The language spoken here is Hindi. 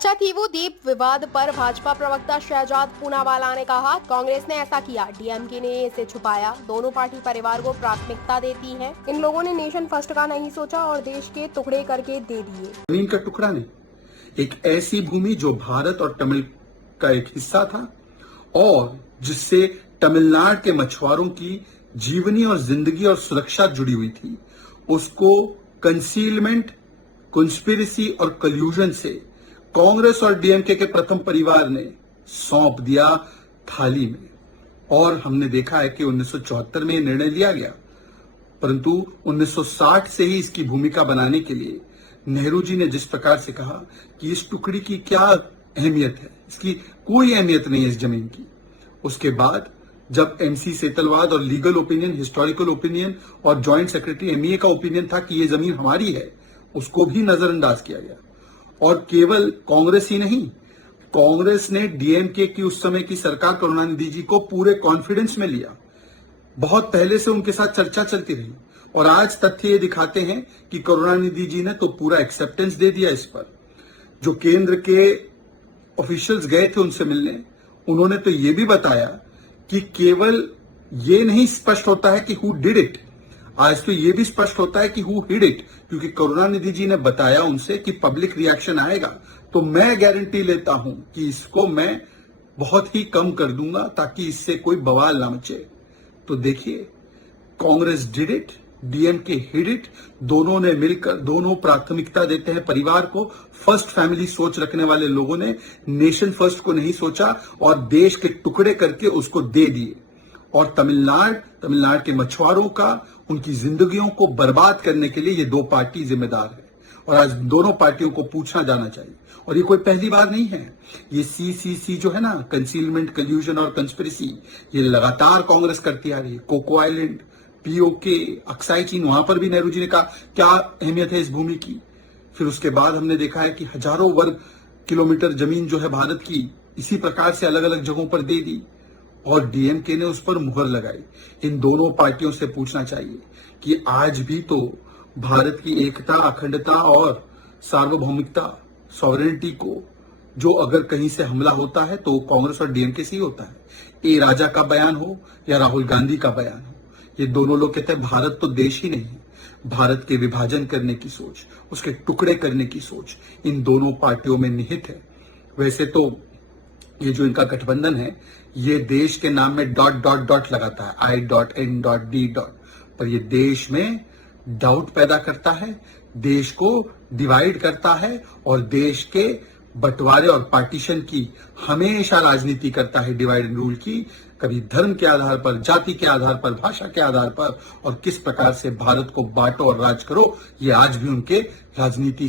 लक्षद्वीप द्वीप विवाद पर भाजपा प्रवक्ता शहजाद पूनावाला ने कहा, कांग्रेस ने ऐसा किया, डीएमके ने इसे छुपाया। दोनों पार्टी परिवार को प्राथमिकता देती है। इन लोगों ने नेशन फर्स्ट का नहीं सोचा और देश के टुकड़े करके दे दिए। जमीन का टुकड़ा नहीं, एक ऐसी भूमि जो भारत और तमिल का एक हिस्सा था और जिससे तमिलनाडु के मछुआरों की जीवनी और जिंदगी और सुरक्षा जुड़ी हुई थी, उसको कंसीलमेंट, कंस्पिरेसी और कल्यूजन से कांग्रेस और डीएमके के प्रथम परिवार ने सौंप दिया थाली में। और हमने देखा है कि 1974 में यह निर्णय लिया गया, परंतु 1960 से ही इसकी भूमिका बनाने के लिए नेहरू जी ने जिस प्रकार से कहा कि इस टुकड़ी की क्या अहमियत है, इसकी कोई अहमियत नहीं है इस जमीन की। उसके बाद जब एमसी सेतलवाद और लीगल ओपिनियन, हिस्टोरिकल ओपिनियन और जॉइंट सेक्रेटरी एमईए का ओपिनियन था कि ये जमीन हमारी है, उसको भी नजरअंदाज किया गया। और केवल कांग्रेस ही नहीं, कांग्रेस ने डीएमके की उस समय की सरकार करुणानिधि जी को पूरे कॉन्फिडेंस में लिया। बहुत पहले से उनके साथ चर्चा चलती रही और आज तथ्य ये दिखाते हैं कि करुणानिधि जी ने तो पूरा एक्सेप्टेंस दे दिया इस पर। जो केंद्र के ऑफिशियल्स गए थे उनसे मिलने, उन्होंने तो ये भी बताया कि केवल ये नहीं स्पष्ट होता है कि हु डिड इट, आज तो ये भी स्पष्ट होता है कि हु हिड इट, क्योंकि करुणानिधि जी ने बताया उनसे कि पब्लिक रिएक्शन आएगा तो मैं गारंटी लेता हूं कि इसको मैं बहुत ही कम कर दूंगा ताकि इससे कोई बवाल ना मचे। तो देखिए, Congress did it, DMK hid it, दोनों ने मिलकर, दोनों प्राथमिकता देते हैं परिवार को। फर्स्ट फैमिली सोच रखने वाले लोगों ने नेशन फर्स्ट को नहीं सोचा और देश के टुकड़े करके उसको दे दिए। और तमिलनाडु के मछुआरों का, उनकी जिंदगियों को बर्बाद करने के लिए ये दो पार्टी जिम्मेदार है और आज दोनों पार्टियों को पूछना जाना चाहिए। और ये कोई पहली बार नहीं है, ये सीसीसी जो है ना, कंसीलमेंट, कल्यूजन और कंस्पिरेसी, ये लगातार कांग्रेस करती आ रही है। कोको आइलैंड, पीओके, अक्साई चीन, वहां पर भी नेहरू जी ने कहा क्या अहमियत है इस भूमि की। फिर उसके बाद हमने देखा है कि हजारों वर्ग किलोमीटर जमीन जो है भारत की, इसी प्रकार से अलग अलग जगहों पर दे दी और डीएमके ने उस पर मुहर लगाई। इन दोनों पार्टियों से पूछना चाहिए कि आज भी तो भारत की एकता, अखंडता और सार्वभौमिकता, सॉवरेनिटी को जो अगर कहीं से हमला होता है तो कांग्रेस और डीएमके से ही होता है। ए राजा का बयान हो या राहुल गांधी का बयान हो, ये दोनों लोग कहते हैं भारत तो देश ही नहीं है। भारत के विभाजन करने की सोच, उसके टुकड़े करने की सोच इन दोनों पार्टियों में निहित है। वैसे तो ये जो इनका गठबंधन है, ये देश के नाम में डॉट डॉट डॉट लगाता है, I.N.D. पर ये देश में डाउट पैदा करता है, देश को डिवाइड करता है और देश के बंटवारे और पार्टीशन की हमेशा राजनीति करता है, डिवाइड एंड रूल की। कभी धर्म के आधार पर, जाति के आधार पर, भाषा के आधार पर, और किस प्रकार से भारत को बांटो और राज करो, ये आज भी उनके राजनीति